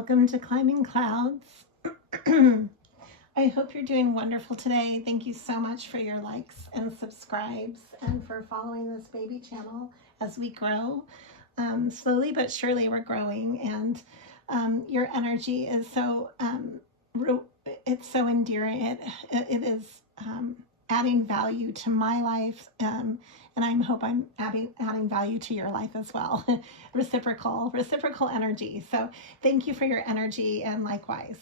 Welcome to Climbing Clouds. I hope you're doing wonderful today. Thank you so much for your likes and subscribes and for following this baby channel as we grow. Slowly but surely we're growing, and your energy is so it's so endearing. It is adding value to my life, and I hope I'm adding value to your life as well. reciprocal energy. So thank you for your energy, and likewise,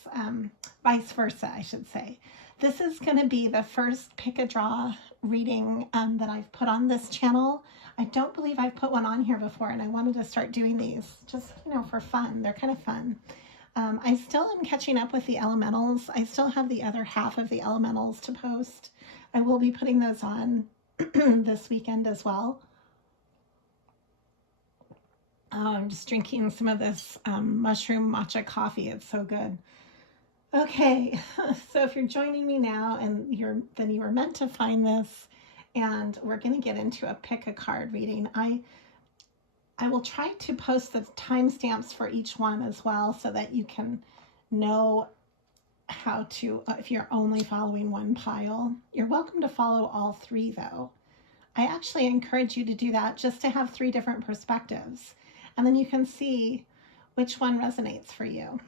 vice versa, I should say. This is going to be the first pick a draw reading that I've put on this channel. I don't believe I've put one on here before, and I wanted to start doing these just, for fun. They're kind of fun. I still am catching up with the elementals. I still have the other half of the elementals to post. I will be putting those on this weekend as well. I'm just drinking some of this mushroom matcha coffee. It's so good. Okay, so if you're joining me now, and then you were meant to find this, and we're going to get into a pick a card reading. I will try to post the timestamps for each one as well, so that you can know how to, if you're only following one pile. You're welcome to follow all three, though. I actually encourage you to do that, just to have 3 different perspectives, and then you can see which one resonates for you.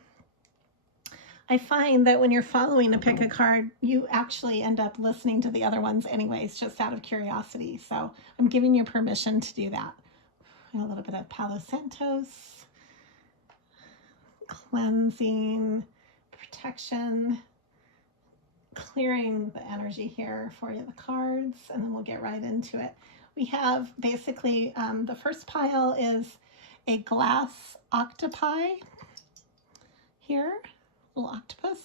I find that when you're following a pick a card, you actually end up listening to the other ones anyways, just out of curiosity. So I'm giving you permission to do that. A little bit of Palo Santos, cleansing, protection, clearing the energy here for you, the cards, and then we'll get right into it. We have basically, the first pile is a glass octopi here, little octopus.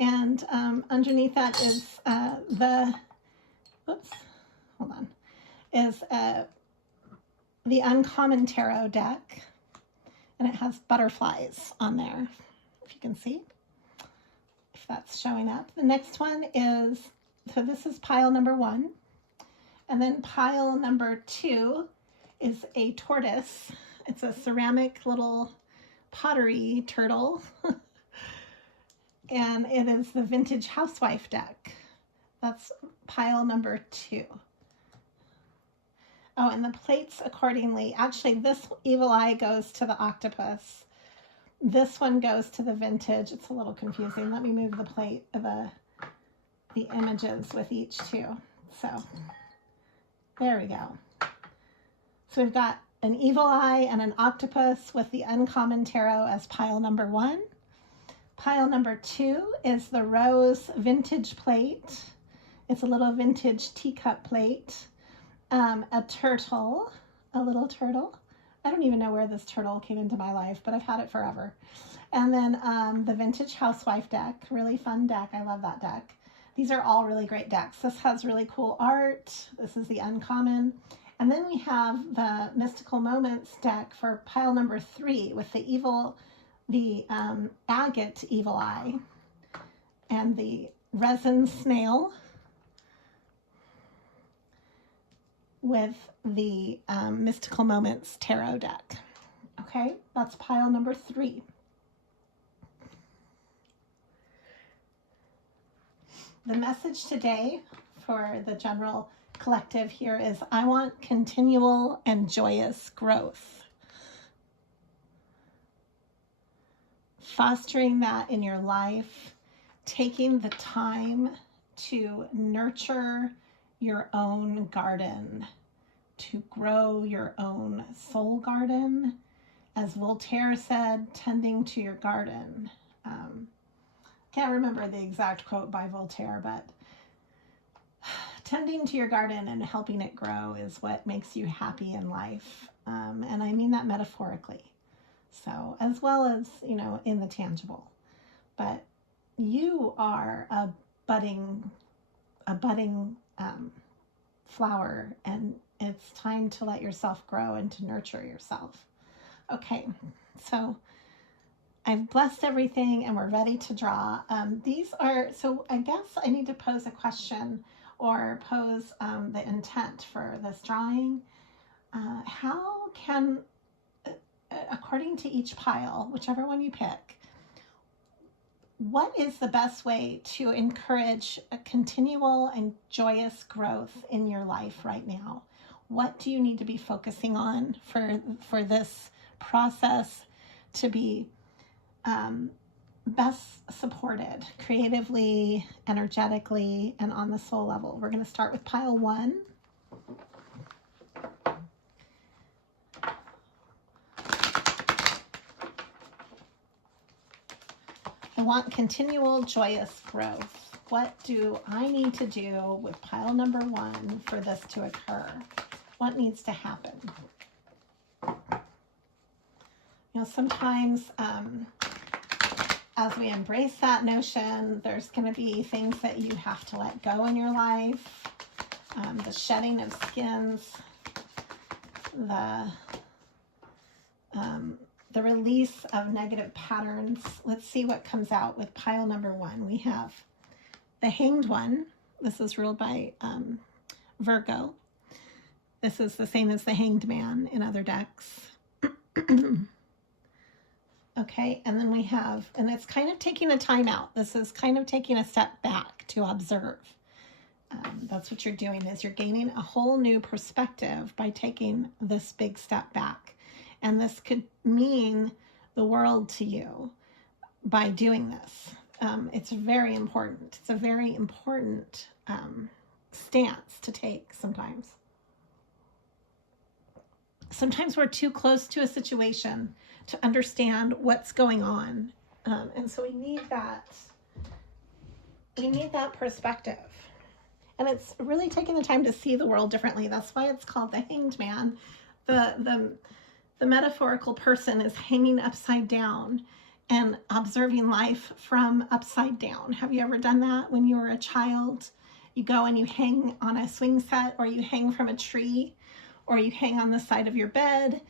And underneath that is the Uncommon Tarot deck, and it has butterflies on there, if you can see, if that's showing up. The next one is, so this is pile number 1, and then pile number 2 is a tortoise. It's a ceramic little pottery turtle, and it is the Vintage Housewife deck. That's pile number 2. Oh, and the plates accordingly. Actually, this evil eye goes to the octopus. This one goes to the vintage. It's a little confusing. Let me move the plate of the images with each too. So there we go. So we've got an evil eye and an octopus with the Uncommon Tarot as pile number 1. Pile number 2 is the rose vintage plate. It's a little vintage teacup plate. A turtle, a little turtle. I don't even know where this turtle came into my life, but I've had it forever. And then the Vintage Housewife deck, really fun deck. I love that deck. These are all really great decks. This has really cool art. This is the Uncommon. And then we have the Mystical Moments deck for pile number 3 with the agate evil eye and the resin snail, with the Mystical Moments Tarot deck. Okay, that's pile number 3. The message today for the general collective here is, I want continual and joyous growth. Fostering that in your life, taking the time to nurture your own garden, to grow your own soul garden. As Voltaire said, tending to your garden. Can't remember the exact quote by Voltaire, but tending to your garden and helping it grow is what makes you happy in life. And I mean that metaphorically. So, as well as, in the tangible. But you are a budding flower, and it's time to let yourself grow and to nurture yourself. Okay, so I've blessed everything and we're ready to draw. So I guess I need to pose a question or pose the intent for this drawing. How can according to each pile, whichever one you pick, what is the best way to encourage a continual and joyous growth in your life right now? What do you need to be focusing on for this process to be best supported creatively, energetically, and on the soul level? We're going to start with pile 1. I want continual joyous growth. What do I need to do with pile number 1 for this to occur? What needs to happen? Sometimes as we embrace that notion, there's going to be things that you have to let go in your life. The shedding of skins, the release of negative patterns. Let's see what comes out with pile number 1. We have the Hanged One. This is ruled by Virgo. This is the same as the Hanged Man in other decks. Okay, and then we have, and it's kind of taking a time out. This is kind of taking a step back to observe. That's what you're doing, is you're gaining a whole new perspective by taking this big step back. And this could mean the world to you by doing this. It's very important. It's a very important stance to take sometimes. Sometimes we're too close to a situation to understand what's going on. And so we need that perspective. And it's really taking the time to see the world differently. That's why it's called the Hanged Man. The metaphorical person is hanging upside down and observing life from upside down. Have you ever done that when you were a child? You go and you hang on a swing set, or you hang from a tree, or you hang on the side of your bed,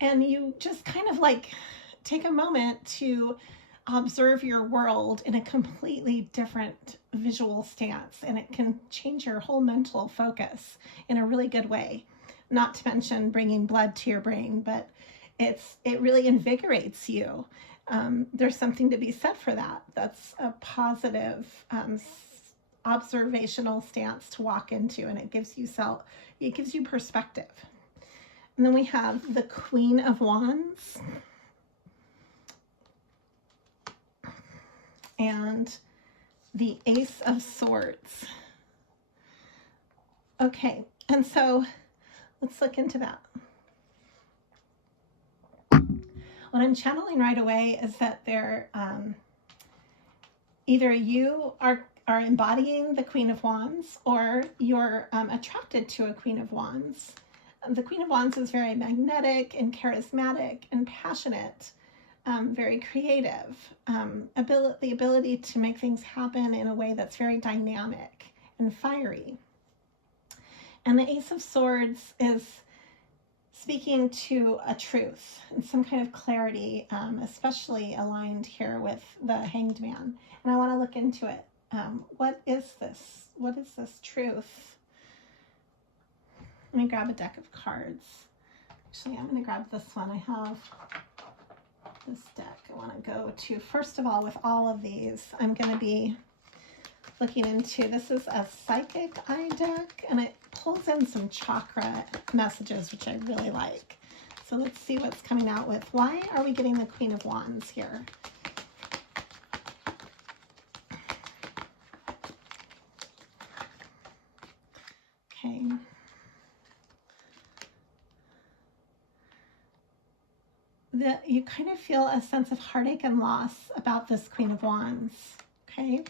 and you just kind of like take a moment to observe your world in a completely different visual stance, and it can change your whole mental focus in a really good way. Not to mention bringing blood to your brain, but it really invigorates you. There's something to be said for that. That's a positive observational stance to walk into, and it gives you perspective. And then we have the Queen of Wands and the Ace of Swords. Okay, and so let's look into that. What I'm channeling right away is that they're either you are embodying the Queen of Wands, or you're attracted to a Queen of Wands. The Queen of Wands is very magnetic and charismatic and passionate, very creative, the ability to make things happen in a way that's very dynamic and fiery. And the Ace of Swords is speaking to a truth and some kind of clarity, especially aligned here with the Hanged Man. And I want to look into it. What is this? What is this truth? Let me grab a deck of cards. Actually, I'm going to grab this one. I have this deck I want to go to. First of all, with all of these, I'm going to be looking into, this is a psychic eye deck, and it pulls in some chakra messages, which I really like. So let's see what's coming out with. Why are we getting the Queen of Wands here? Okay. You kind of feel a sense of heartache and loss about this Queen of Wands, okay?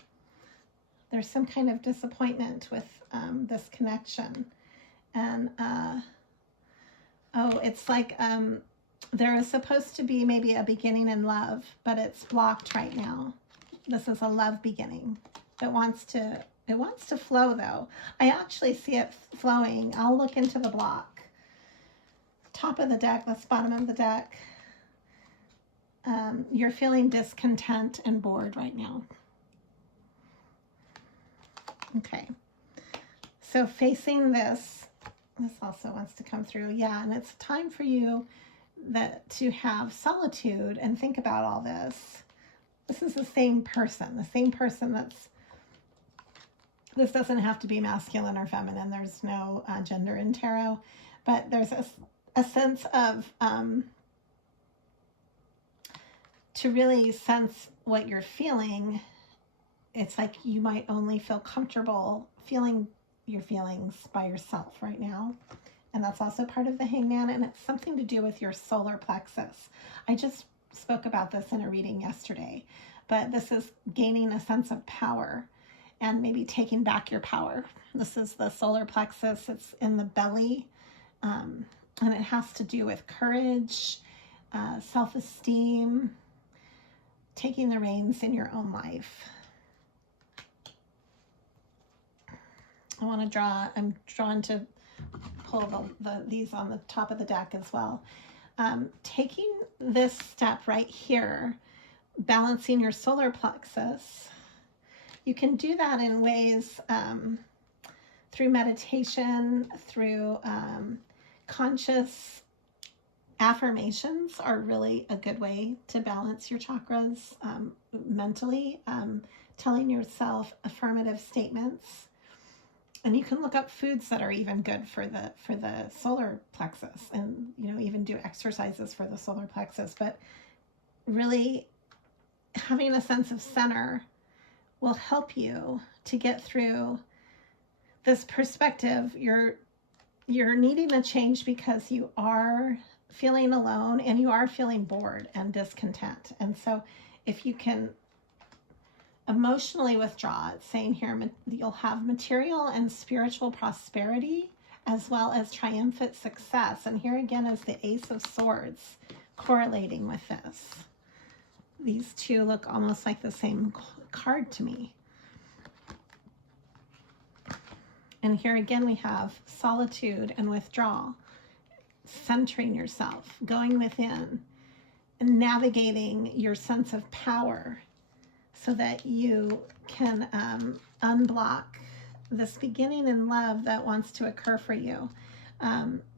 There's some kind of disappointment with this connection. And, it's like there is supposed to be maybe a beginning in love, but it's blocked right now. This is a love beginning. It wants to flow, though. I actually see it flowing. I'll look into the block. Top of the deck, that's bottom of the deck. You're feeling discontent and bored right now. Okay. So facing this also wants to come through. Yeah, and it's time for you that to have solitude and think about all this. This is the same person that's, this doesn't have to be masculine or feminine. There's no gender in tarot, but there's a sense of, to really sense what you're feeling. It's like you might only feel comfortable feeling your feelings by yourself right now. And that's also part of the Hangman, and it's something to do with your solar plexus. I just spoke about this in a reading yesterday, but this is gaining a sense of power and maybe taking back your power. This is the solar plexus. It's in the belly, and it has to do with courage, self-esteem, taking the reins in your own life. I want to draw, I'm drawn to pull these on the top of the deck as well. Taking this step right here, balancing your solar plexus, you can do that in ways through meditation, through conscious affirmations are really a good way to balance your chakras mentally, telling yourself affirmative statements. And you can look up foods that are even good for the solar plexus, and even do exercises for the solar plexus. But really having a sense of center will help you to get through this perspective. You're needing a change because you are feeling alone and you are feeling bored and discontent. And so if you can emotionally withdraw, it's saying here you'll have material and spiritual prosperity as well as triumphant success. And here again is the Ace of Swords correlating with this. These two look almost like the same card to me. And here again we have solitude and withdrawal, centering yourself, going within, and navigating your sense of power so that you can unblock this beginning in love that wants to occur for you,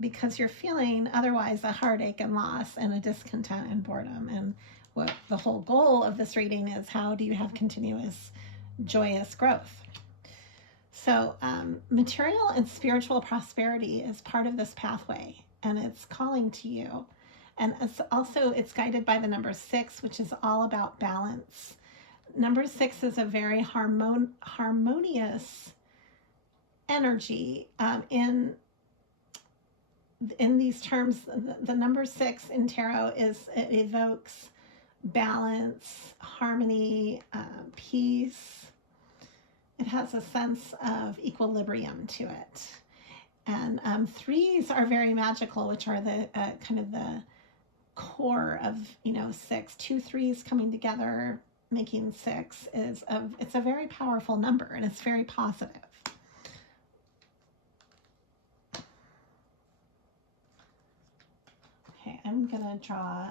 because you're feeling otherwise a heartache and loss and a discontent and boredom. And what the whole goal of this reading is, how do you have continuous joyous growth? So material and spiritual prosperity is part of this pathway, and it's calling to you. And it's guided by the number 6, which is all about balance. Number 6 is a very harmonious energy. In these terms, the number 6 in tarot it evokes balance, harmony, peace. It has a sense of equilibrium to it. And 3s are very magical, which are the kind of the core of 6. 2 3s coming together making 6 it's a very powerful number, and it's very positive. Okay, I'm gonna draw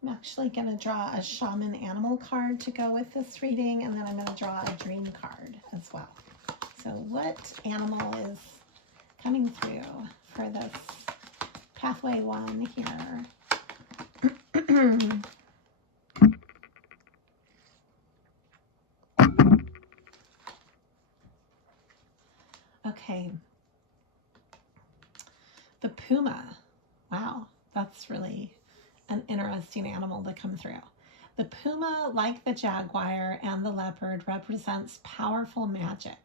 I'm actually going to draw a shaman animal card to go with this reading, and then I'm going to draw a dream card as well. So what animal is coming through for this pathway 1 here? Okay. The puma. Wow, that's really an interesting animal to come through. The puma, like the jaguar and the leopard, represents powerful magic.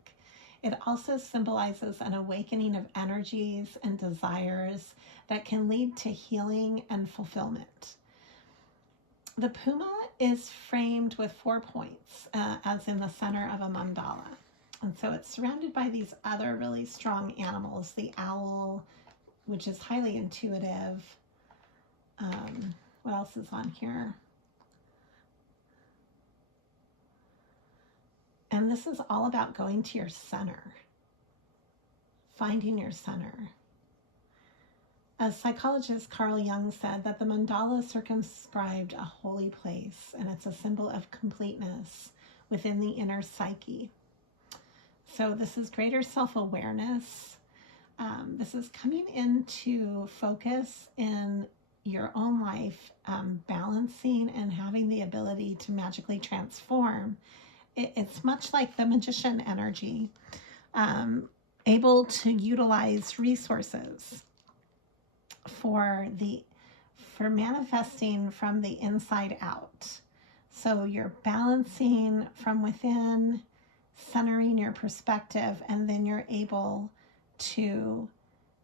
It also symbolizes an awakening of energies and desires that can lead to healing and fulfillment. The puma is framed with 4 points, as in the center of a mandala. And so it's surrounded by these other really strong animals. The owl, which is highly intuitive. What else is on here? And this is all about going to your center, finding your center. As psychologist Carl Jung said, that the mandala circumscribed a holy place, and it's a symbol of completeness within the inner psyche. So this is greater self-awareness, This is coming into focus in your own life, balancing and having the ability to magically transform. It's much like the magician energy, able to utilize resources for manifesting from the inside out. So you're balancing from within, centering your perspective, and then you're able to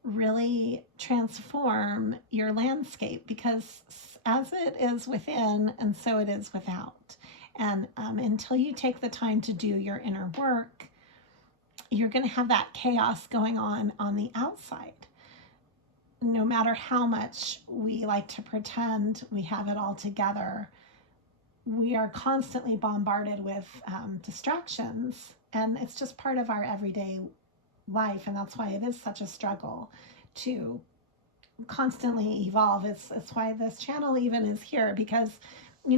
really transform your landscape, because as it is within, and so it is without. And until you take the time to do your inner work, you're going to have that chaos going on the outside. No matter how much we like to pretend we have it all together, we are constantly bombarded with distractions, and it's just part of our everyday life. And that's why it is such a struggle to constantly evolve. It's why this channel even is here, because we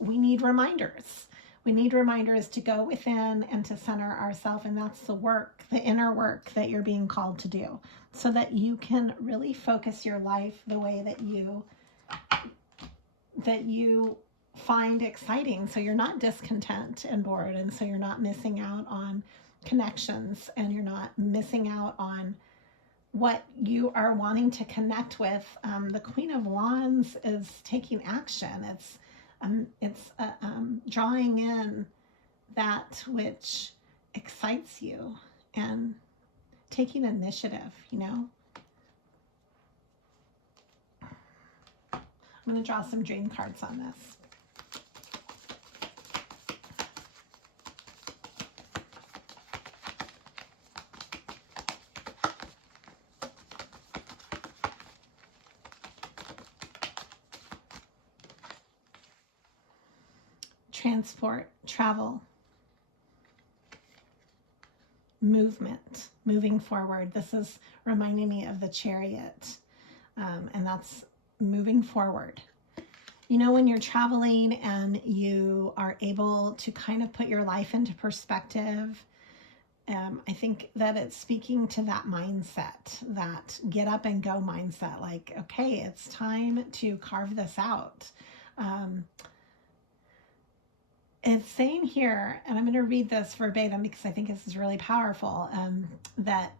need reminders. We need reminders to go within and to center ourselves, and that's the work, the inner work that you're being called to do, so that you can really focus your life the way that you find exciting, so you're not discontent and bored, and so you're not missing out on connections, and you're not missing out on what you are wanting to connect with. The Queen of Wands is taking action. It's drawing in that which excites you and taking initiative, I'm going to draw some dream cards on this. Transport, travel, movement, moving forward. This is reminding me of the Chariot, and that's moving forward. When you're traveling and you are able to kind of put your life into perspective, I think that it's speaking to that mindset, that get up and go mindset, like, okay, it's time to carve this out. It's saying here, and I'm going to read this verbatim because I think this is really powerful, that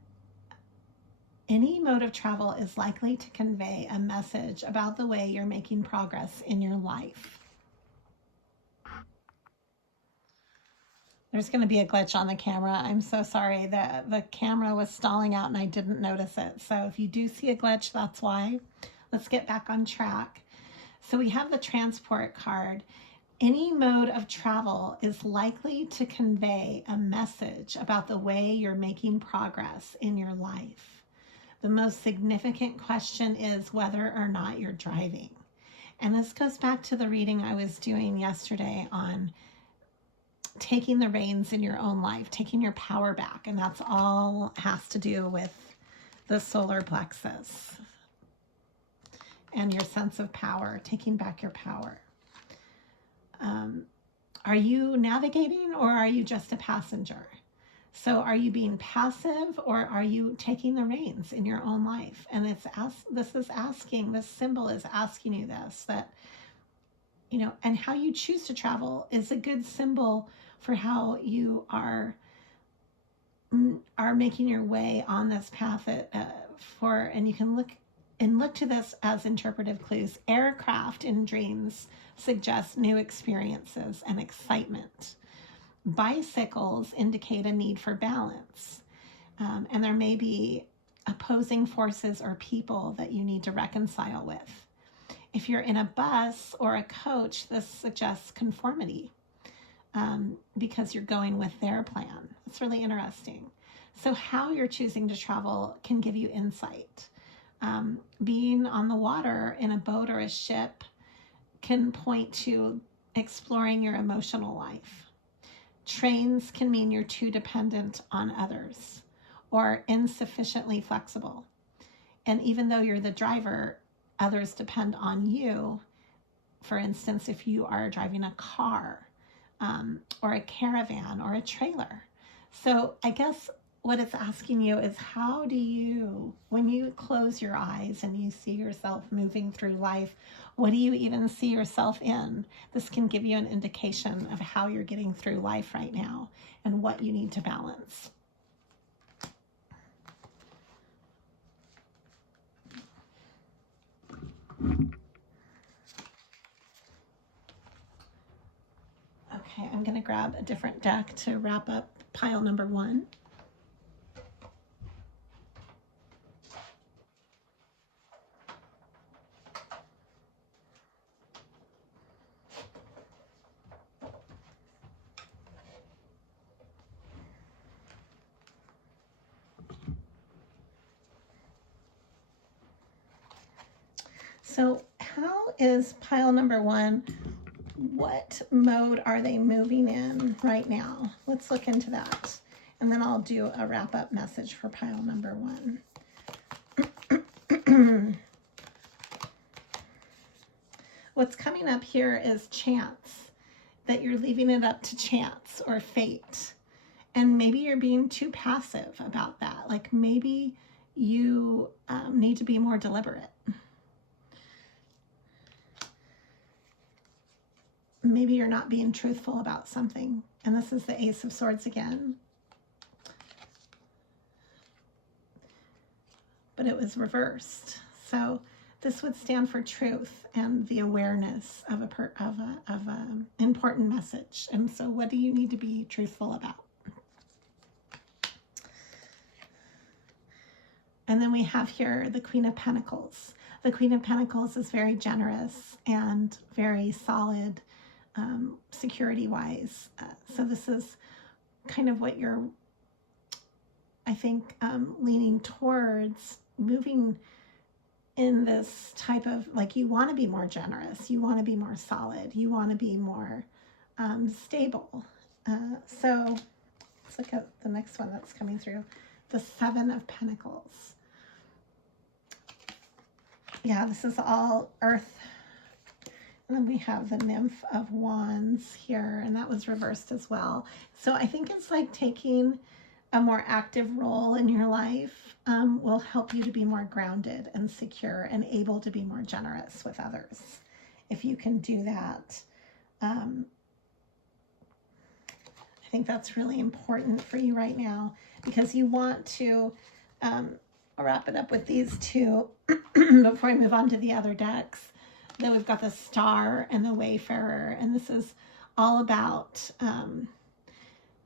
any mode of travel is likely to convey a message about the way you're making progress in your life. There's going to be a glitch on the camera. I'm so sorry. The camera was stalling out and I didn't notice it. So if you do see a glitch, that's why. Let's get back on track. So we have the transport card. Any mode of travel is likely to convey a message about the way you're making progress in your life. The most significant question is whether or not you're driving. And this goes back to the reading I was doing yesterday on taking the reins in your own life, taking your power back. And that's all has to do with the solar plexus and your sense of power, taking back your power. Are you navigating, or are you just a passenger? So are you being passive, or are you taking the reins in your own life? And this symbol is asking you this, that, and how you choose to travel is a good symbol for how you are making your way on this path and you can look to this as interpretive clues. Aircraft in dreams suggest new experiences and excitement. Bicycles indicate a need for balance, and there may be opposing forces or people that you need to reconcile with. If you're in a bus or a coach, this suggests conformity, because you're going with their plan. It's really interesting. So how you're choosing to travel can give you insight. Being on the water in a boat or a ship can point to exploring your emotional life. Trains can mean you're too dependent on others or insufficiently flexible. And even though you're the driver, others depend on you. For instance, if you are driving a car, or a caravan or a trailer. So I guess what it's asking you is, how do you, when you close your eyes and you see yourself moving through life, what do you even see yourself in? This can give you an indication of how you're getting through life right now and what you need to balance. Okay, I'm going to grab a different deck to wrap up pile number 1. So how is pile number 1, what mode are they moving in right now? Let's look into that. And then I'll do a wrap-up message for pile number 1. What's coming up here is chance, that you're leaving it up to chance or fate. And maybe you're being too passive about that. Like maybe you need to be more deliberate. Maybe you're not being truthful about something. And this is the Ace of Swords again. But it was reversed. So this would stand for truth and the awareness of a important message. And so what do you need to be truthful about? And then we have here the Queen of Pentacles. The Queen of Pentacles is very generous and very solid, security-wise. So this is kind of what you're, I think, leaning towards, moving in this type of, like, you want to be more generous, you want to be more solid, you want to be more stable. So let's look at the next one that's coming through, the Seven of Pentacles. Yeah, this is all earth. And then we have the Nymph of Wands here, and that was reversed as well. So I think it's like taking a more active role in your life will help you to be more grounded and secure and able to be more generous with others. If you can do that, I think that's really important for you right now, because you want to, I'll wrap it up with these two before I move on to the other decks. Then we've got the Star and the Wayfarer, and this is all about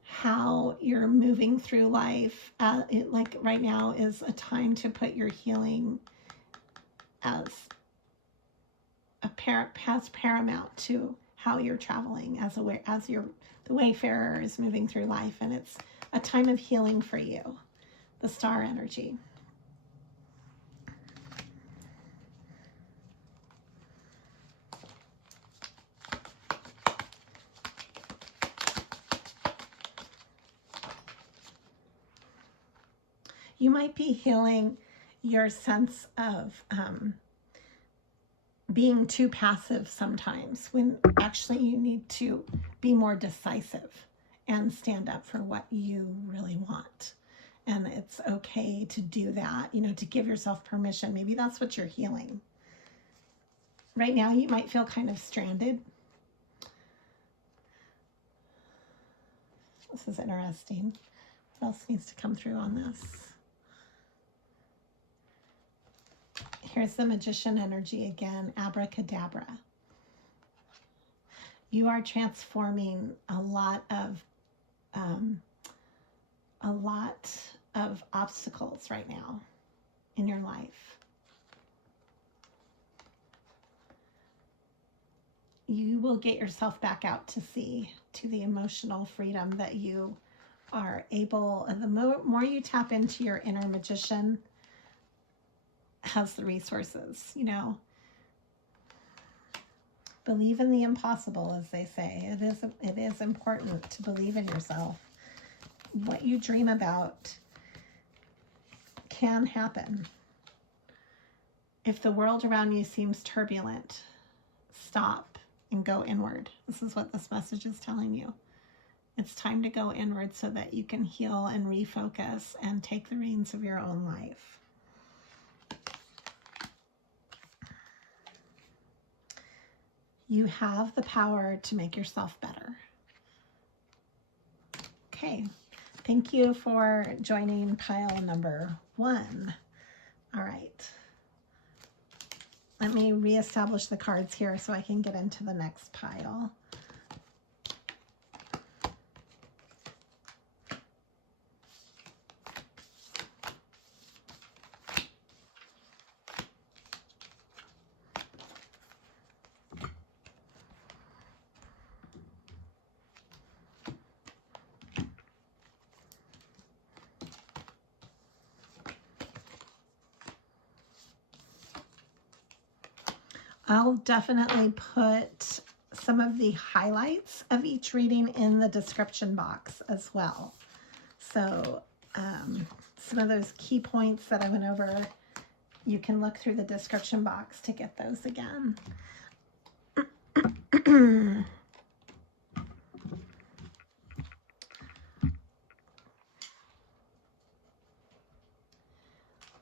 how you're moving through life. Like right now is a time to put your healing as paramount to how you're traveling the Wayfarer is moving through life, and it's a time of healing for you, the Star energy. You might be healing your sense of being too passive sometimes, when actually you need to be more decisive and stand up for what you really want. And it's okay to do that, to give yourself permission. Maybe that's what you're healing. Right now, you might feel kind of stranded. This is interesting. What else needs to come through on this? Here's the Magician energy again, abracadabra. You are transforming a lot of obstacles right now in your life. You will get yourself back out to sea, to the emotional freedom that you are able, and the more you tap into your inner magician, has the resources, Believe in the impossible, as they say. It is important to believe in yourself. What you dream about can happen. If the world around you seems turbulent, stop and go inward. This is what this message is telling you. It's time to go inward so that you can heal and refocus and take the reins of your own life. You have the power to make yourself better. Okay, thank you for joining pile number 1. All right. Let me reestablish the cards here so I can get into the next pile. I'll definitely put some of the highlights of each reading in the description box as well. So some of those key points that I went over, you can look through the description box to get those again.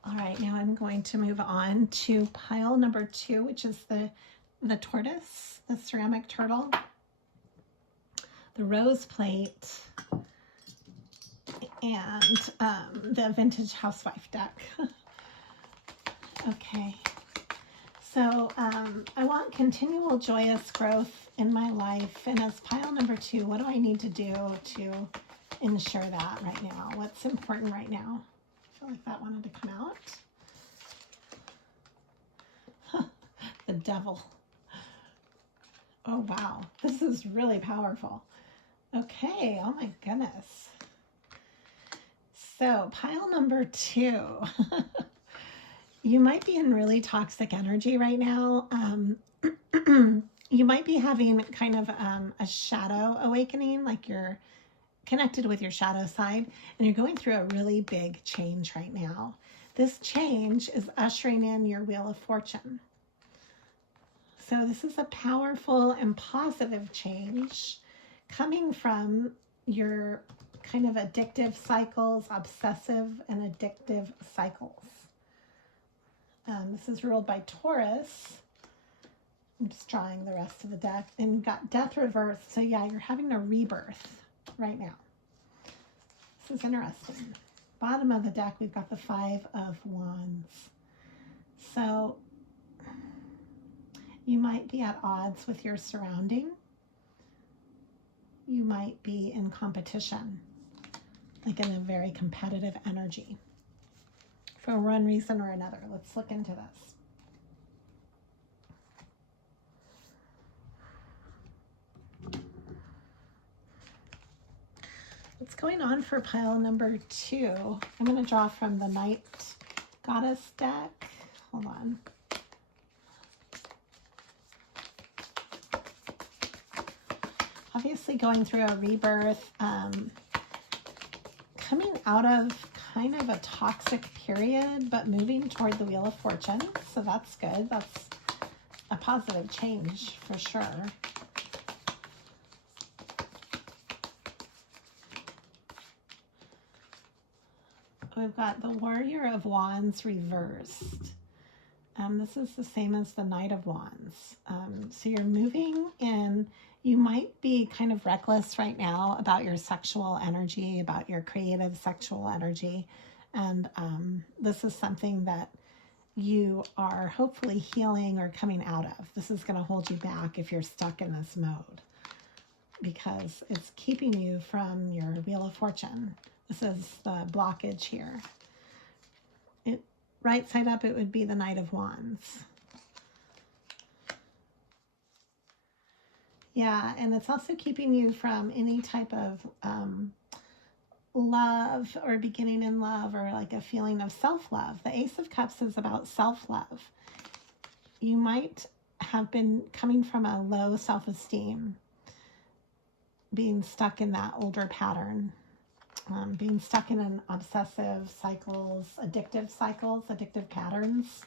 All right, now I'm going to move on to pile number 2, which is the tortoise, the ceramic turtle, the rose plate, and the vintage housewife deck. Okay, so I want continual joyous growth in my life, and as pile number 2, what do I need to do to ensure that right now? What's important right now? I feel like that wanted to come out. The devil. Oh, wow. This is really powerful. Okay. Oh, my goodness. So, pile number 2. You might be in really toxic energy right now. You might be having kind of a shadow awakening, like you're connected with your shadow side, and you're going through a really big change right now. This change is ushering in your Wheel of Fortune. So this is a powerful and positive change coming from your kind of addictive cycles, obsessive and addictive cycles. This is ruled by Taurus. I'm just drawing the rest of the deck. And you've got Death reversed. So yeah, you're having a rebirth right now. This is interesting. Bottom of the deck, we've got the 5 of Wands. So you might be at odds with your surrounding. You might be in competition, like in a very competitive energy for one reason or another. Let's look into this. What's going on for pile number 2? I'm going to draw from the Night Goddess deck. Hold on. Obviously going through a rebirth, coming out of kind of a toxic period, but moving toward the Wheel of Fortune. So that's good. That's a positive change for sure. We've got the Warrior of Wands reversed. This is the same as the Knight of Wands. So you're moving in. You might be kind of reckless right now about your sexual energy, about your creative sexual energy. And this is something that you are hopefully healing or coming out of. This is going to hold you back if you're stuck in this mode, because it's keeping you from your Wheel of Fortune. This is the blockage here. Right side up, it would be the Knight of Wands. Yeah, and it's also keeping you from any type of love or beginning in love or like a feeling of self-love. The Ace of Cups is about self-love. You might have been coming from a low self-esteem, being stuck in that older pattern. Being stuck in an obsessive cycles, addictive patterns.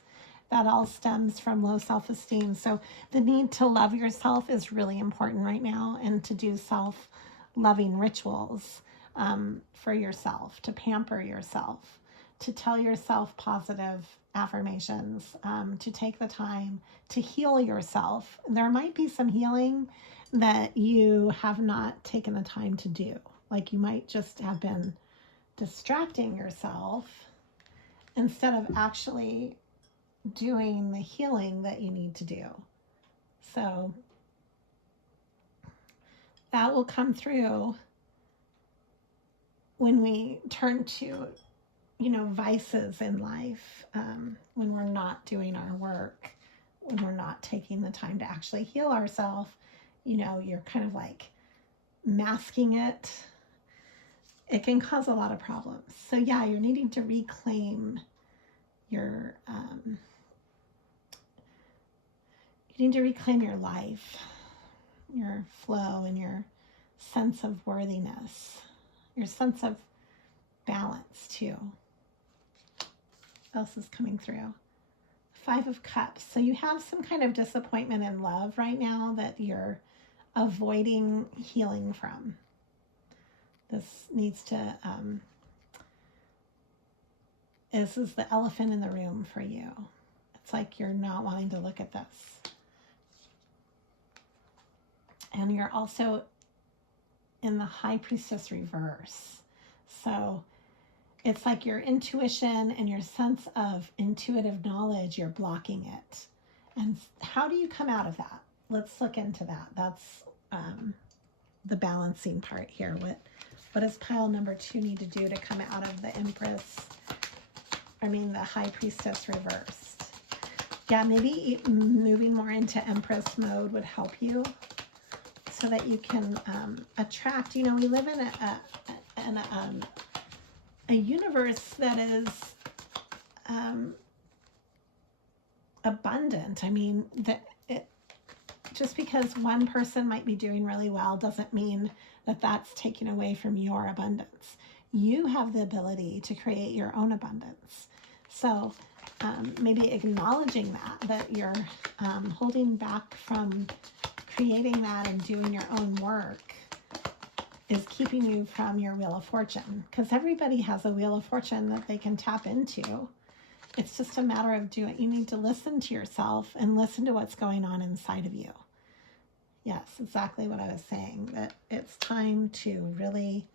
That all stems from low self-esteem. So the need to love yourself is really important right now, and to do self-love loving rituals for yourself, to pamper yourself, to tell yourself positive affirmations, to take the time to heal yourself. There might be some healing that you have not taken the time to do. Like you might just have been distracting yourself instead of actually doing the healing that you need to do. So that will come through when we turn to, vices in life, when we're not doing our work, when we're not taking the time to actually heal ourselves. You're kind of like masking it. It can cause a lot of problems. So yeah, you're needing to reclaim your, you need to reclaim your life, your flow, and your sense of worthiness, your sense of balance too. What else is coming through? Five of Cups. So you have some kind of disappointment in love right now that you're avoiding healing from. This needs to, this is the elephant in the room for you. It's like you're not wanting to look at this. And you're also in the High Priestess reverse. So it's like your intuition and your sense of intuitive knowledge, you're blocking it. And how do you come out of that? Let's look into that. That's the balancing part here. What does pile number 2 need to do to come out of the the High Priestess reversed? Yeah, maybe moving more into Empress mode would help you so that you can attract. We live in a universe that is abundant. Just because one person might be doing really well doesn't mean that that's taken away from your abundance. You have the ability to create your own abundance. So maybe acknowledging that you're holding back from creating that and doing your own work is keeping you from your Wheel of Fortune, because everybody has a Wheel of Fortune that they can tap into. It's just a matter of doing. You need to listen to yourself and listen to what's going on inside of you. Yes, exactly what I was saying, that it's time to really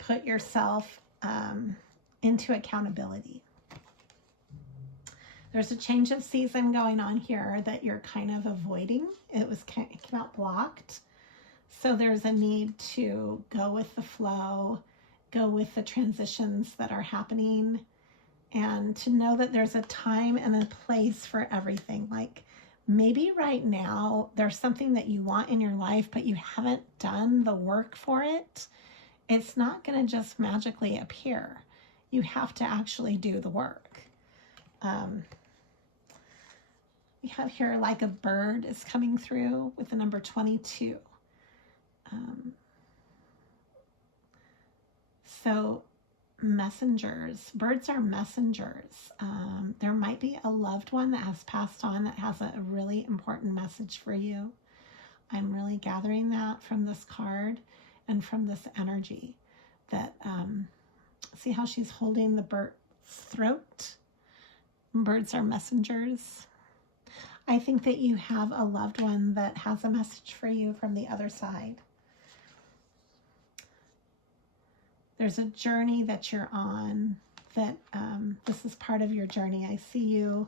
put yourself into accountability. There's a change of season going on here that you're kind of avoiding. It came out blocked. So there's a need to go with the flow, go with the transitions that are happening, and to know that there's a time and a place for everything. Like maybe right now there's something that you want in your life, but you haven't done the work for it. It's not going to just magically appear. You have to actually do the work. We have here like a bird is coming through with the number 22. So messengers, birds are messengers. There might be a loved one that has passed on that has a really important message for you. I'm really gathering that from this card and from this energy that, see how she's holding the bird's throat? Birds are messengers. I think that you have a loved one that has a message for you from the other side. There's a journey that you're on that this is part of your journey. I see you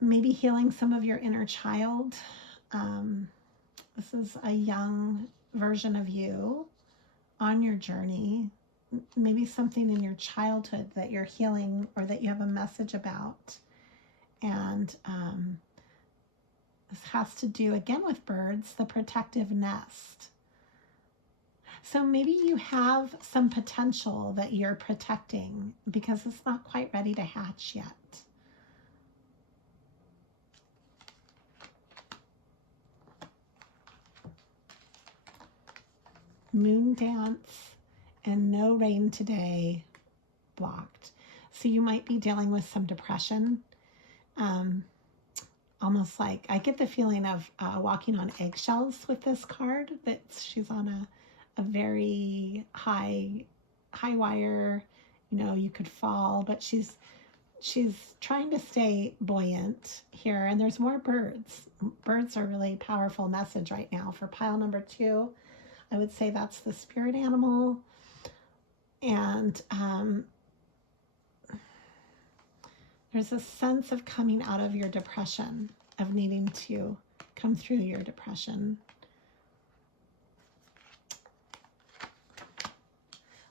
maybe healing some of your inner child. This is a young version of you on your journey. Maybe something in your childhood that you're healing or that you have a message about. And this has to do, again, with birds, the protective nest. So maybe you have some potential that you're protecting because it's not quite ready to hatch yet. Moon dance and no rain today blocked. So you might be dealing with some depression. almost like, I get the feeling of walking on eggshells with this card, that she's on a very high wire, you know, you could fall, but she's trying to stay buoyant here. And there's more birds. Birds are a really powerful message right now. For pile number 2, I would say that's the spirit animal. And there's a sense of coming out of your depression, of needing to come through your depression.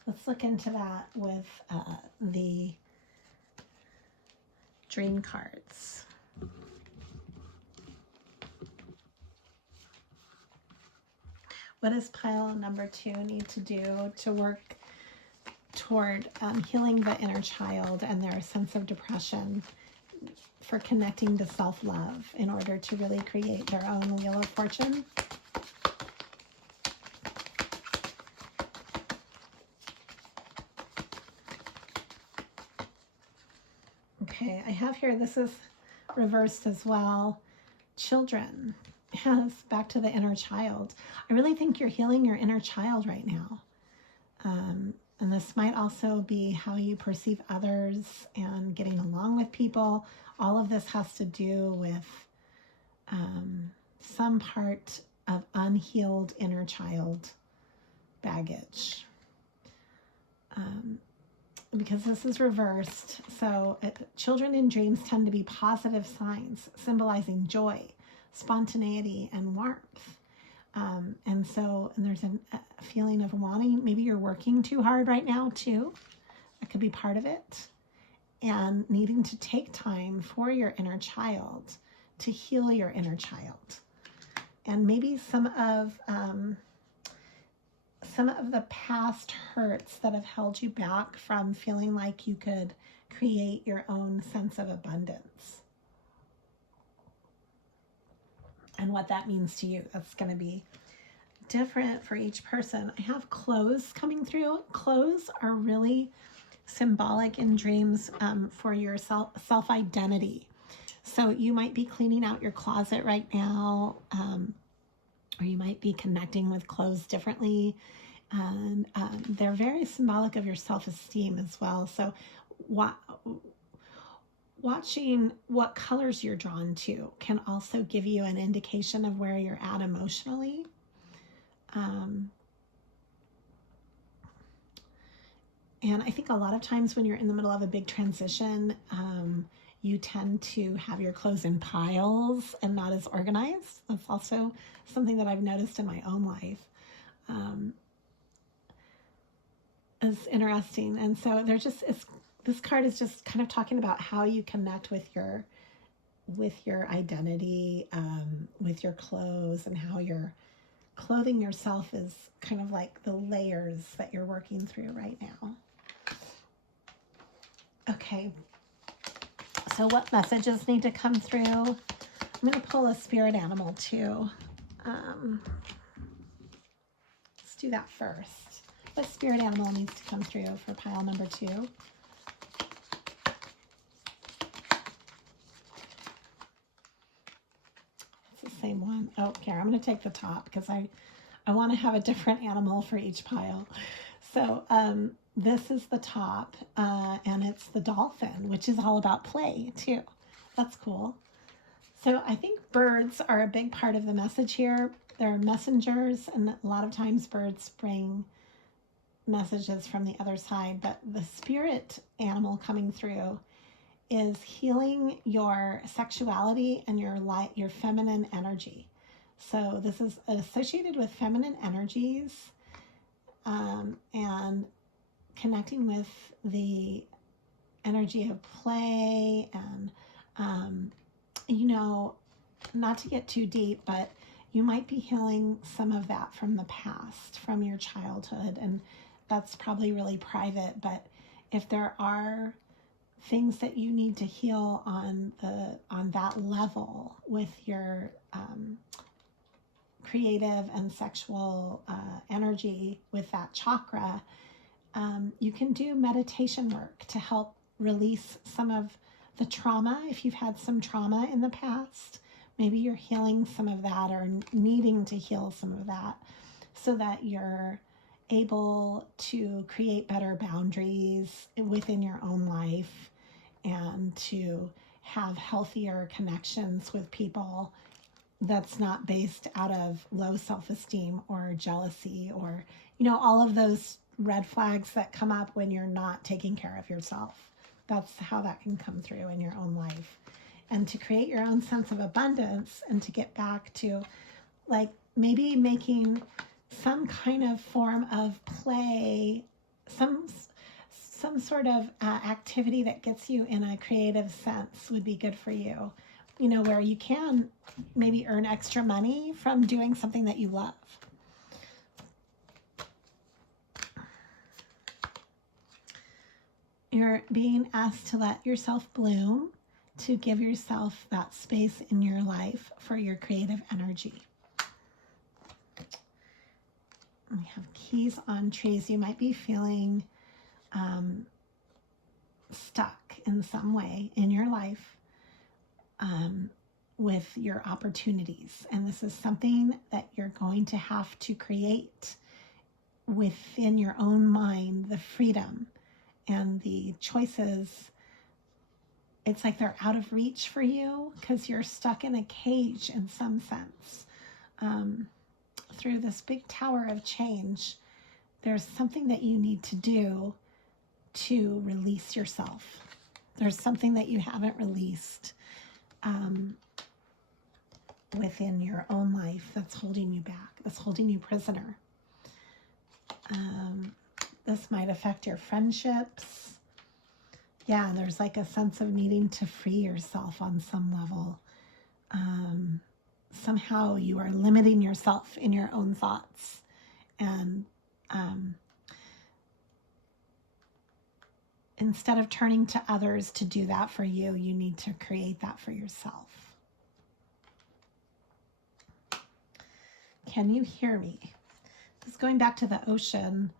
Let's look into that with the dream cards. What does pile number 2 need to do to work toward healing the inner child and their sense of depression, for connecting to self-love in order to really create their own wheel of fortune? Okay, I have here, this is reversed as well. Children. Yes, back to the inner child. I really think you're healing your inner child right now. And this might also be how you perceive others and getting along with people. All of this has to do with some part of unhealed inner child baggage. Because this is reversed. So children in dreams tend to be positive signs, symbolizing joy, spontaneity, and warmth. And there's a feeling of wanting, maybe you're working too hard right now too. That could be part of it. And needing to take time for your inner child, to heal your inner child. And maybe some of the past hurts that have held you back from feeling like you could create your own sense of abundance. And what that means to you. That's going to be different for each person. I have clothes coming through. Clothes are really symbolic in dreams for your self-identity. So you might be cleaning out your closet right now, or you might be connecting with clothes differently. And they're very symbolic of your self-esteem as well. So watching what colors you're drawn to can also give you an indication of where you're at emotionally. And I think a lot of times when you're in the middle of a big transition, you tend to have your clothes in piles and not as organized. That's also something that I've noticed in my own life. Is interesting. And so this card is just kind of talking about how you connect with your identity, with your clothes, and how you're clothing yourself is kind of like the layers that you're working through right now. Okay, so what messages need to come through? I'm going to pull a spirit animal too. Let's do that first. What spirit animal needs to come through for pile number 2? It's the same one. Oh, here, I'm going to take the top because I want to have a different animal for each pile. So this is the top, and it's the dolphin, which is all about play too. That's cool. So I think birds are a big part of the message here. They're messengers, and a lot of times birds bring messages from the other side, but the spirit animal coming through is healing your sexuality and your feminine energy. So this is associated with feminine energies, and connecting with the energy of play, and not to get too deep, but you might be healing some of that from the past, from your childhood, and that's probably really private. But if there are things that you need to heal on that level with your creative and sexual energy with that chakra, you can do meditation work to help release some of the trauma, if you've had some trauma in the past, maybe you're healing some of that or needing to heal some of that so that you're able to create better boundaries within your own life and to have healthier connections with people that's not based out of low self-esteem or jealousy or, all of those red flags that come up when you're not taking care of yourself. That's how that can come through in your own life. And to create your own sense of abundance and to get back to like maybe making some kind of form of play, some sort of activity that gets you in a creative sense would be good for you. Where you can maybe earn extra money from doing something that you love. You're being asked to let yourself bloom, to give yourself that space in your life for your creative energy. We have keys on trees. You might be feeling stuck in some way in your life with your opportunities. And this is something that you're going to have to create within your own mind, the freedom and the choices. It's like they're out of reach for you because you're stuck in a cage in some sense. Through this big tower of change, there's something that you need to do to release yourself. There's something that you haven't released within your own life that's holding you back, that's holding you prisoner. This might affect your friendships. Yeah, there's like a sense of needing to free yourself on some level. Somehow you are limiting yourself in your own thoughts. And instead of turning to others to do that for you, you need to create that for yourself. Can you hear me? Just going back to the ocean.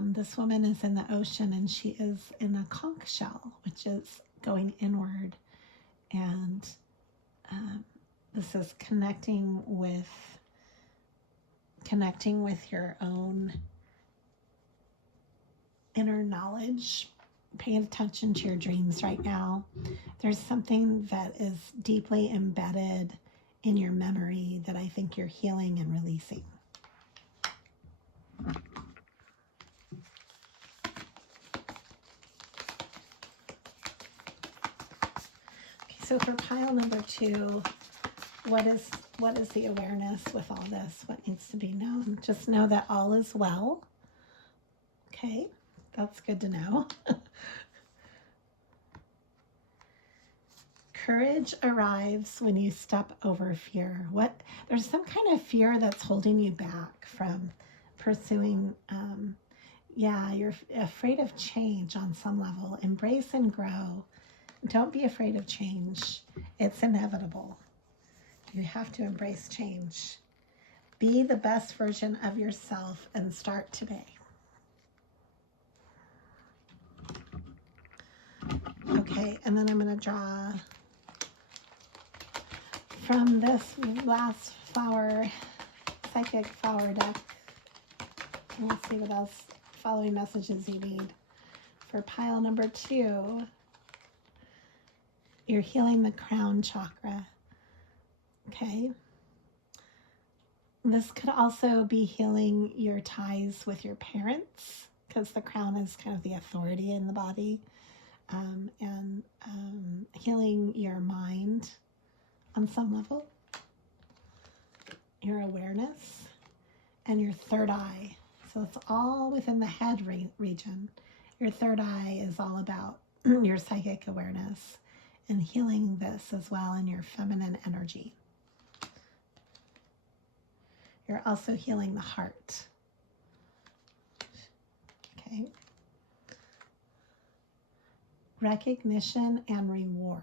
This woman is in the ocean and she is in a conch shell, which is going inward. And this is connecting with your own inner knowledge. Paying attention to your dreams right now. There's something that is deeply embedded in your memory that I think you're healing and releasing. So for pile number 2, what is the awareness with all this? What needs to be known? Just know that all is well. Okay, that's good to know. Courage arrives when you step over fear. There's some kind of fear that's holding you back from pursuing. You're afraid of change on some level. Embrace and grow. Don't be afraid of change. It's inevitable. You have to embrace change. Be the best version of yourself and start today. Okay, and then I'm going to draw from this last psychic flower deck. Let's see what else following messages you need. For pile number 2, you're healing the crown chakra. Okay. This could also be healing your ties with your parents, because the crown is kind of the authority in the body, and healing your mind on some level, your awareness, and your third eye. So it's all within the head region. Your third eye is all about your psychic awareness and healing this as well in your feminine energy. You're also healing the heart. Okay. Recognition and reward.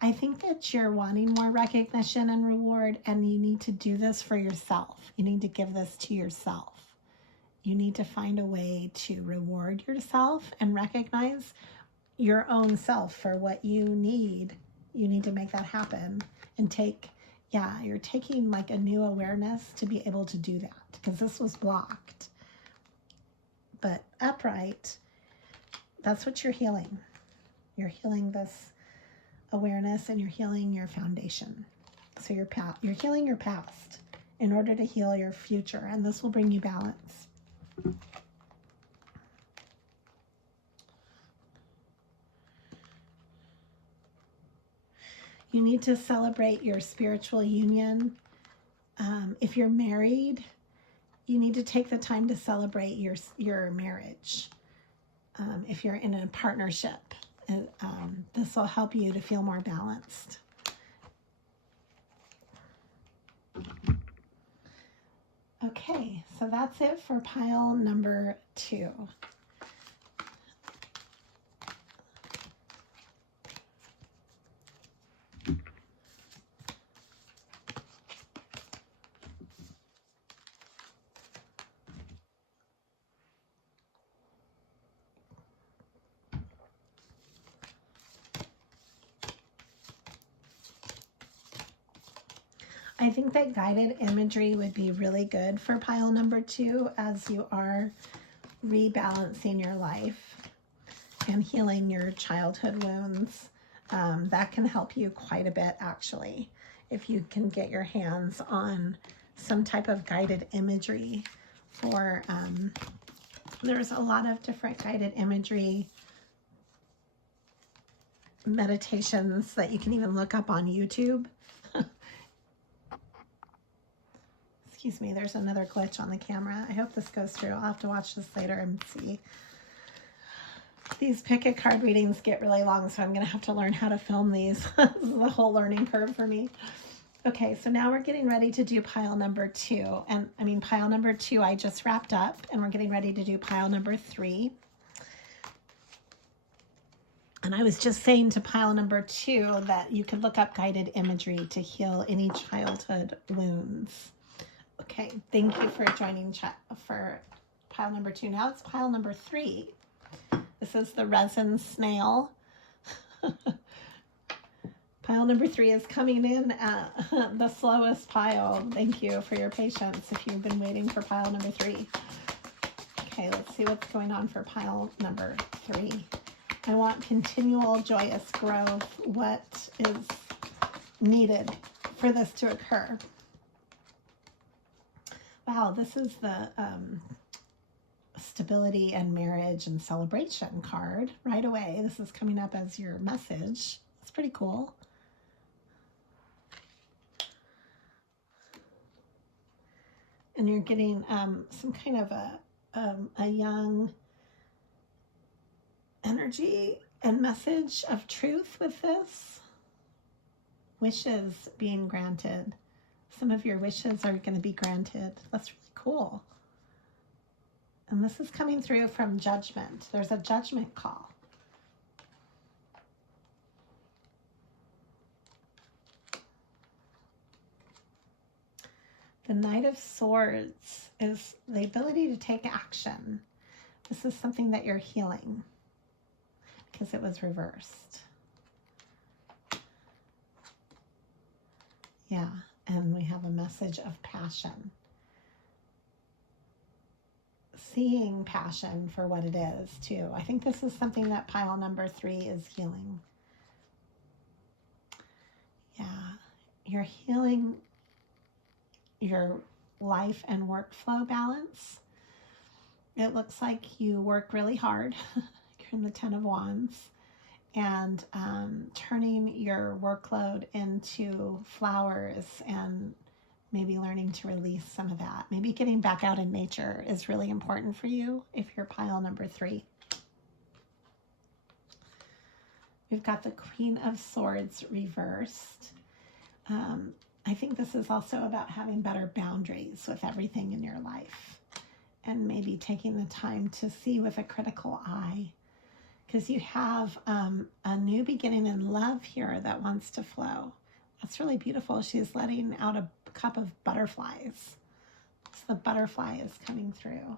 I think that you're wanting more recognition and reward, and you need to do this for yourself. You need to give this to yourself. You need to find a way to reward yourself and recognize your own self for what you need to make that happen. And you're taking like a new awareness to be able to do that, because this was blocked. But upright, that's what you're healing. You're healing this awareness, and you're healing your foundation. So you're healing your past in order to heal your future, and this will bring you balance. You need to celebrate your spiritual union. If you're married, you need to take the time to celebrate your marriage. If you're in a partnership, this will help you to feel more balanced. Okay, so that's it for pile number 2. I think that guided imagery would be really good for pile number 2 as you are rebalancing your life and healing your childhood wounds. That can help you quite a bit, actually, if you can get your hands on some type of guided imagery for, there's a lot of different guided imagery meditations that you can even look up on YouTube. Excuse me, there's another glitch on the camera. I hope this goes through. I'll have to watch this later and see. These pick a card readings get really long, so I'm going to have to learn how to film these. This is a whole learning curve for me. Okay, so now we're getting ready to do pile number 2. And I mean, pile number 2 I just wrapped up, and we're getting ready to do pile number 3. And I was just saying to pile number 2 that you could look up guided imagery to heal any childhood wounds. Okay, thank you for joining for pile number 2. Now it's pile number 3. This is the resin snail. Pile number 3 is coming in at the slowest pile. Thank you for your patience if you've been waiting for pile number 3. Okay, let's see what's going on for pile number 3. I want continual joyous growth. What is needed for this to occur? Wow, this is the stability and marriage and celebration card right away. This is coming up as your message. It's pretty cool. And you're getting some kind of a young energy and message of truth with this. Wishes being granted. Some of your wishes are going to be granted. That's really cool. And this is coming through from judgment. There's a judgment call. The Knight of Swords is the ability to take action. This is something that you're healing because it was reversed. Yeah. And we have a message of passion. Seeing passion for what it is, too. I think this is something that pile number 3 is healing. Yeah. You're healing your life and workflow balance. It looks like you work really hard. You're in the 10 of Wands. And turning your workload into flowers and maybe learning to release some of that. Maybe getting back out in nature is really important for you if you're pile number 3. We've got the Queen of Swords reversed. I think this is also about having better boundaries with everything in your life and maybe taking the time to see with a critical eye. Because you have a new beginning in love here that wants to flow. That's really beautiful. She's letting out a cup of butterflies. So the butterfly is coming through.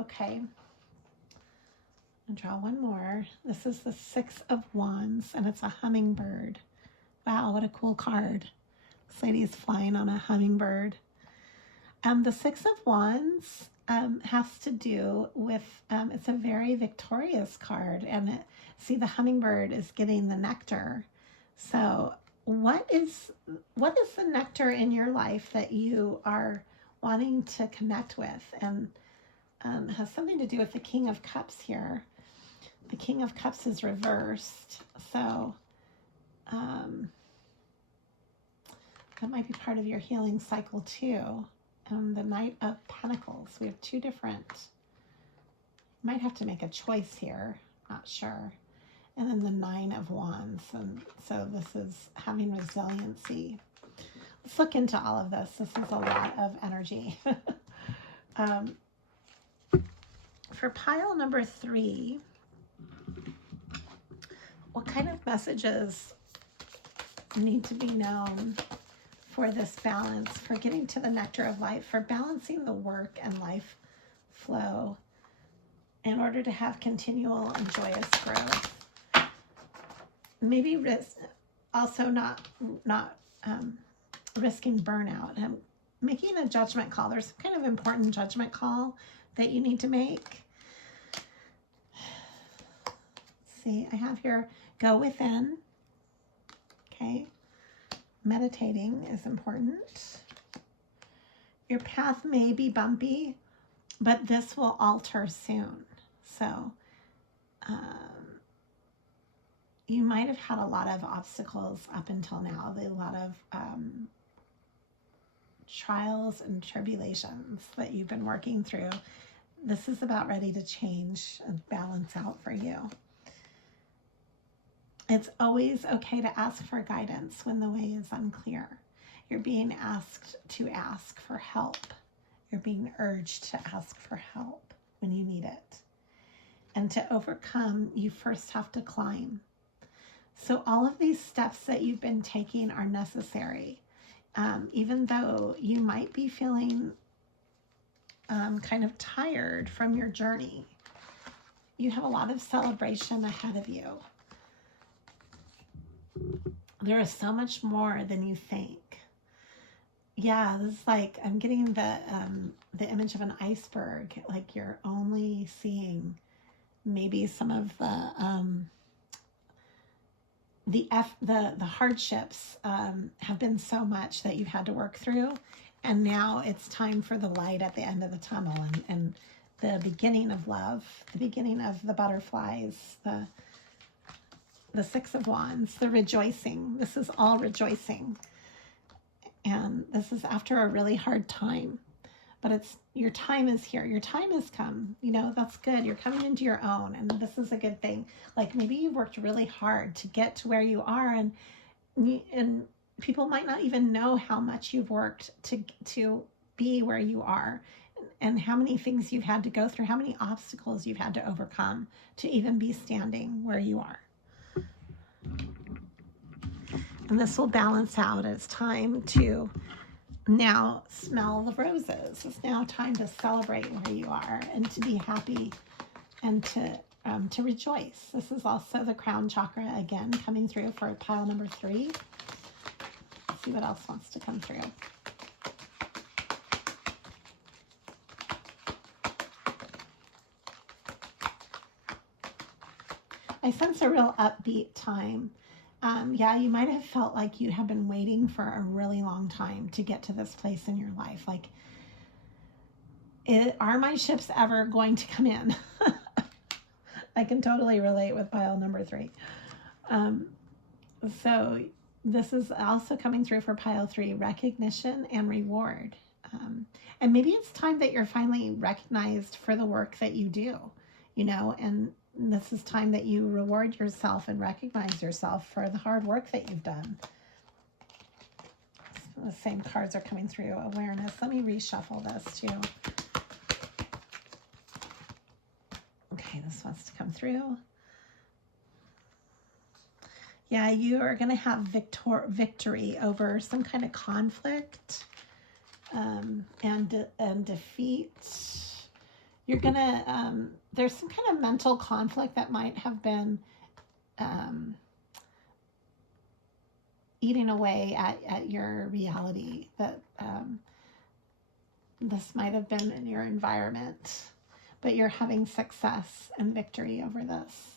Okay. I'll draw one more. This is the Six of Wands, and it's a hummingbird. Wow, what a cool card. This lady is flying on a hummingbird. The Six of Wands has to do with, it's a very victorious card. And see, the hummingbird is getting the nectar. So what is the nectar in your life that you are wanting to connect with? And has something to do with the King of Cups here. The King of Cups is reversed. So that might be part of your healing cycle too. The Knight of Pentacles. We have two different, might have to make a choice here, not sure. And then the Nine of Wands. And so this is having resiliency. Let's look into all of this. This is a lot of energy. For pile number 3, what kind of messages need to be known for this balance, for getting to the nectar of life, for balancing the work and life flow in order to have continual and joyous growth? Maybe also not risking burnout. Making a judgment call. There's some kind of important judgment call that you need to make. Let's see, I have here, go within. Okay. Meditating is important. Your path may be bumpy, but this will alter soon. So you might have had a lot of obstacles up until now, a lot of trials and tribulations that you've been working through. This is about ready to change and balance out for you. It's always okay to ask for guidance when the way is unclear. You're being asked to ask for help. You're being urged to ask for help when you need it. And to overcome, you first have to climb. So all of these steps that you've been taking are necessary. Even though you might be feeling kind of tired from your journey, you have a lot of celebration ahead of you. There is so much more than you think. Yeah, this is like, I'm getting the image of an iceberg. Like you're only seeing maybe some of the hardships have been so much that you've had to work through, and now it's time for the light at the end of the tunnel and the beginning of love, the beginning of the butterflies, the Six of Wands, the rejoicing. This is all rejoicing. And this is after a really hard time. But it's, your time is here. Your time has come. You know, that's good. You're coming into your own. And this is a good thing. Like maybe you worked really hard to get to where you are. And people might not even know how much you've worked to be where you are. And how many things you've had to go through. How many obstacles you've had to overcome to even be standing where you are. And this will balance out. It's time to now smell the roses. It's now time to celebrate where you are and to be happy and to rejoice. This is also the crown chakra again coming through for pile number 3. Let's see what else wants to come through. I sense a real upbeat time. Yeah, you might have felt like you have been waiting for a really long time to get to this place in your life. Like, are my ships ever going to come in? I can totally relate with pile number 3. So this is also coming through for pile 3, recognition and reward. And maybe it's time that you're finally recognized for the work that you do, you know, and this is time that you reward yourself and recognize yourself for the hard work that you've done. The same cards are coming through. Awareness. Let me reshuffle this too. Okay, this wants to come through. Yeah, you are going to have victory over some kind of conflict and defeat. You're gonna, there's some kind of mental conflict that might have been um, eating away at your reality, that this might have been in your environment, but you're having success and victory over this.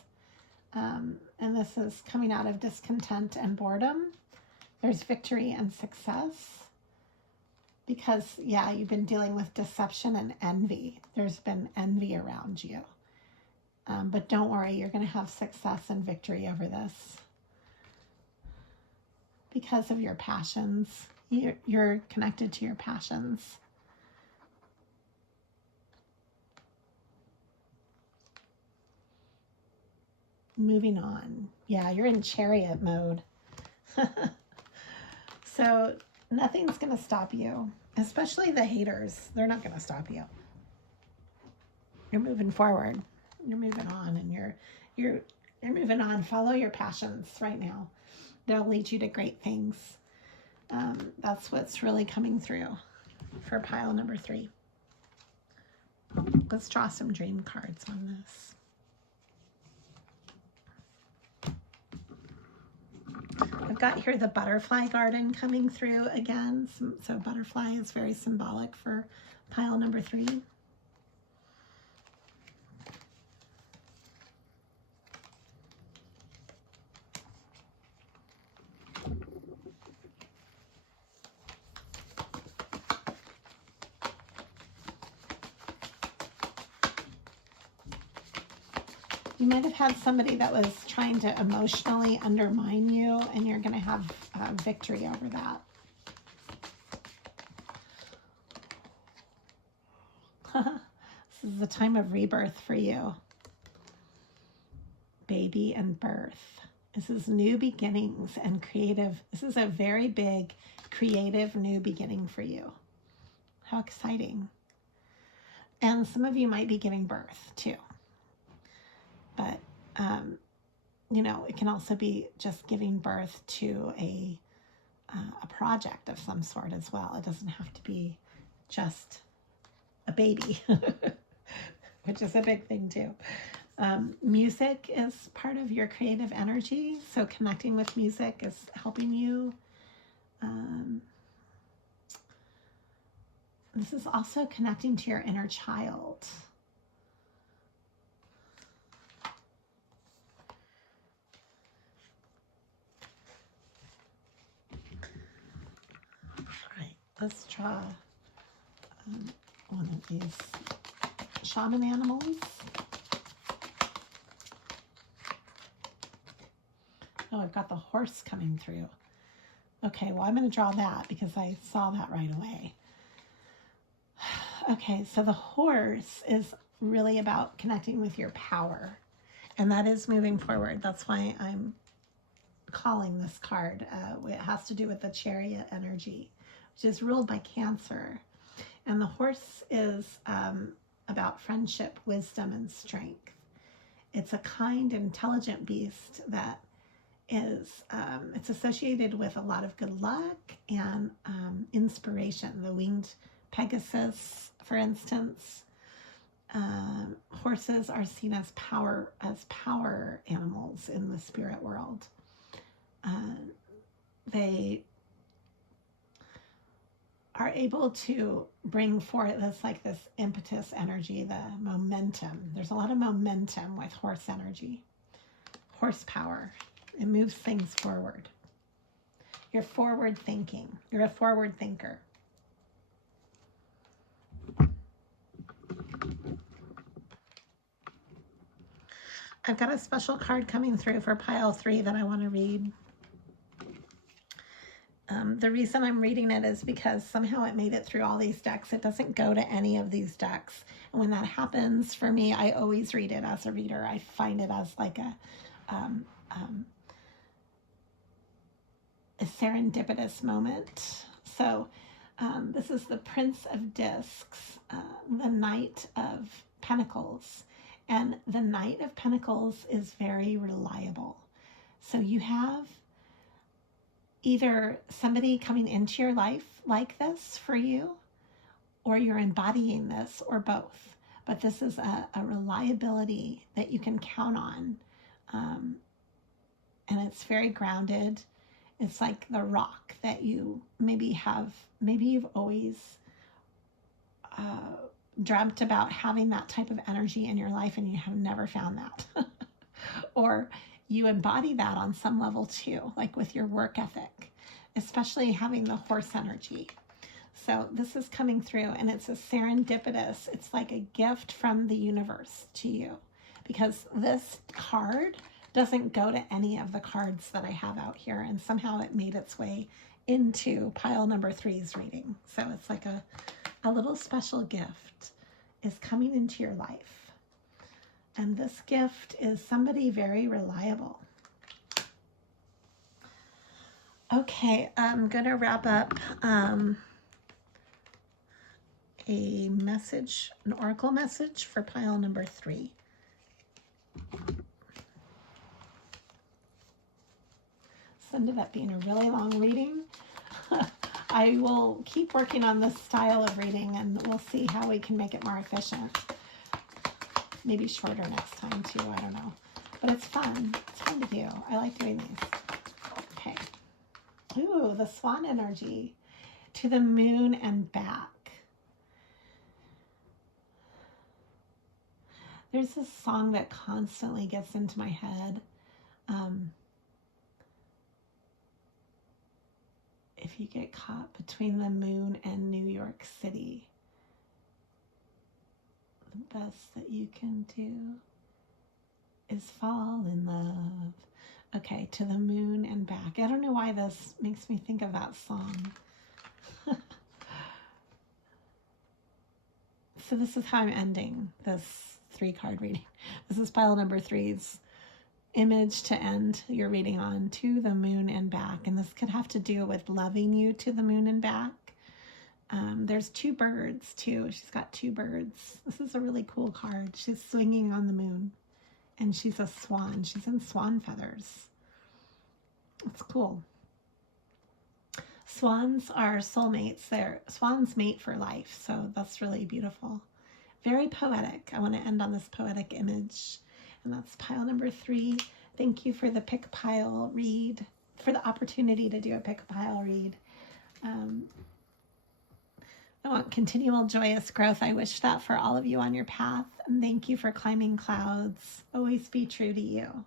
And this is coming out of discontent and boredom. There's victory and success because, yeah, you've been dealing with deception and envy. There's been envy around you. But don't worry, you're going to have success and victory over this because of your passions. You're connected to your passions. Moving on. Yeah, you're in chariot mode. So nothing's going to stop you, especially the haters. They're not going to stop you. You're moving forward. You're moving on, and you're moving on. Follow your passions right now. They'll lead you to great things. That's what's really coming through for pile number 3. Let's draw some dream cards on this. I've got here the butterfly garden coming through again. So butterfly is very symbolic for pile number 3. You might have had somebody that was trying to emotionally undermine you, and you're going to have victory over that. This is the time of rebirth for you. Baby and birth. This is new beginnings and creative. This is a very big creative new beginning for you. How exciting. And some of you might be giving birth too. But, you know, it can also be just giving birth to a project of some sort as well. It doesn't have to be just a baby, which is a big thing too. Music is part of your creative energy. So connecting with music is helping you. This is also connecting to your inner child. Let's draw one of these shaman animals. Oh, I've got the horse coming through. Okay, well, I'm going to draw that because I saw that right away. Okay, so the horse is really about connecting with your power, and that is moving forward. That's why I'm calling this card. It has to do with the chariot energy, which is ruled by Cancer. And the horse is about friendship, wisdom, and strength. It's a kind, intelligent beast that is, it's associated with a lot of good luck and inspiration. The winged Pegasus, for instance. Horses are seen as power animals in the spirit world. They are able to bring forth this impetus energy, the momentum. There's a lot of momentum with horse energy, horsepower. It moves things forward. You're forward thinking. You're a forward thinker. I've got a special card coming through for pile 3 that I want to read. The reason I'm reading it is because somehow it made it through all these decks. It doesn't go to any of these decks. And when that happens for me, I always read it as a reader. I find it as like a serendipitous moment. So this is the Prince of Discs, the Knight of Pentacles. And the Knight of Pentacles is very reliable. So you have either somebody coming into your life like this for you, or you're embodying this, or both. but this is a reliability that you can count on. And it's very grounded. It's like the rock that you maybe you've always dreamt about having that type of energy in your life and you have never found that. Or you embody that on some level too, like with your work ethic, especially having the horse energy. So this is coming through, and it's a serendipitous, it's like a gift from the universe to you, because this card doesn't go to any of the cards that I have out here, and somehow it made its way into pile number 3's reading. So it's like a little special gift is coming into your life. And this gift is somebody very reliable. Okay, I'm going to wrap up a message, an oracle message for pile number 3. This ended up being a really long reading. I will keep working on this style of reading, and we'll see how we can make it more efficient. Maybe shorter next time too, I don't know. But it's fun. It's fun to do. I like doing these. Okay. Ooh, the swan energy. To the moon and back. There's this song that constantly gets into my head. If you get caught between the moon and New York City, the best that you can do is fall in love. Okay, to the moon and back. I don't know why this makes me think of that song. So this is how I'm ending this 3-card reading. This is pile number 3's image to end your reading on, to the moon and back. And this could have to do with loving you to the moon and back. There's 2 birds too. She's got 2 birds. This is a really cool card. She's swinging on the moon, and she's a swan. She's in swan feathers. It's cool. Swans are soulmates. Swans mate for life. So that's really beautiful. Very poetic. I want to end on this poetic image. And that's pile number 3. Thank you for the pick pile read, for the opportunity to do a pick pile read. I want continual joyous growth. I wish that for all of you on your path. And thank you for climbing clouds. Always be true to you.